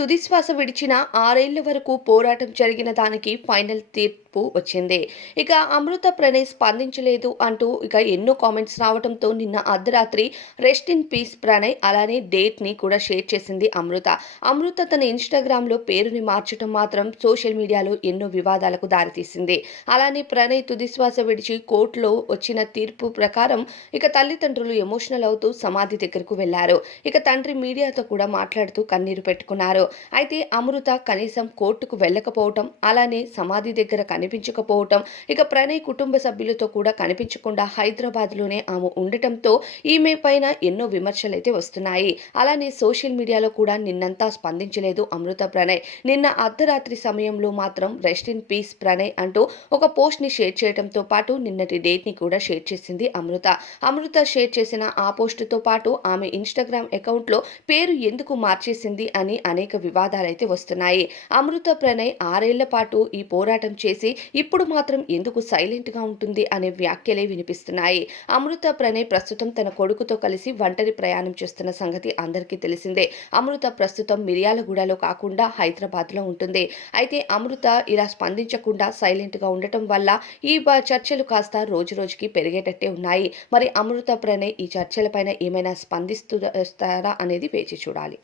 తుది శ్వాస విడిచిన 6 ఏళ్ల వరకు పోరాటం జరిగిన దానికి ఫైనల్ తీర్పు వచ్చింది. ఇక అమృత ప్రణయ్ స్పందించలేదు అంటూ ఎన్నో కామెంట్స్ రావడంతో నిన్న అర్ధరాత్రి రెస్ట్ ఇన్ పీస్ ప్రణయ్ అలానే డేట్‌ని కూడా షేర్ చేసింది అమృత. అమృత తన ఇన్‌స్టాగ్రామ్‌లో పేరుని మార్చడం మాత్రం సోషల్ మీడియాలో ఎన్నో వివాదాలకు దారితీసింది. అలానే ప్రణయ్ తుది శ్వాస విడిచి కోర్టులో వచ్చిన తీర్పు ప్రకారం తల్లిదండ్రులు ఎమోషనల్ అవుతూ సమాధి దగ్గరకు వెళ్లారు. తండ్రి మీడియాతో కూడా మాట్లాడుతూ కన్నీరు పెట్టుకున్నారు. అయితే అమృత కనీసం కోర్టుకు వెళ్ళకపోవటం, అలానే సమాధి దగ్గర కనిపించకపోవటం, ప్రణయ్ కుటుంబ సభ్యులతో కూడా కనిపించకుండా హైదరాబాద్‌లోనే ఆమె ఉండటంతో ఈమె పైన ఎన్నో విమర్శలైతే వస్తున్నాయి. అలానే సోషల్ మీడియాలో కూడా నిన్నంతా స్పందించలేదు అమృత ప్రణయ్. నిన్న అర్ధరాత్రి సమయంలో మాత్రం రెస్ట్ ఇన్ పీస్ ప్రణయ్ అంటూ ఒక పోస్ట్‌ని షేర్ చేయడంతో పాటు నిన్నటి డేట్‌ని కూడా షేర్ చేసింది అమృత. అమృత షేర్ చేసిన ఆ పోస్ట్‌తో పాటు ఆమె ఇన్‌స్టాగ్రామ్ అకౌంట్‌లో పేరు ఎందుకు మార్చేసింది అని అనేక వివాదాలైతే వస్తున్నాయి. అమృత ప్రణయ్ 6 ఏళ్ల పాటు ఈ పోరాటం చేసి ఇప్పుడు మాత్రం ఎందుకు సైలెంట్‌గా ఉంటుంది అనే వ్యాఖ్యలే వినిపిస్తున్నాయి. అమృత ప్రణయ్ ప్రస్తుతం తన కొడుకుతో కలిసి ఒంటరి ప్రయాణం చేస్తున్న సంగతి అందరికీ తెలిసిందే. అమృత ప్రస్తుతం మిర్యాలగూడలో కాకుండా హైదరాబాద్‌లో ఉంటుంది. అయితే అమృత ఇలా స్పందించకుండా సైలెంట్‌గా ఉండటం వల్ల ఈ చర్చలు కాస్త రోజురోజుకి పెరిగేటట్టే ఉన్నాయి. మరి అమృత ప్రణయ్ ఈ చర్చలపైన ఏమైనా స్పందిస్తారా అనేది వేచి చూడాలి.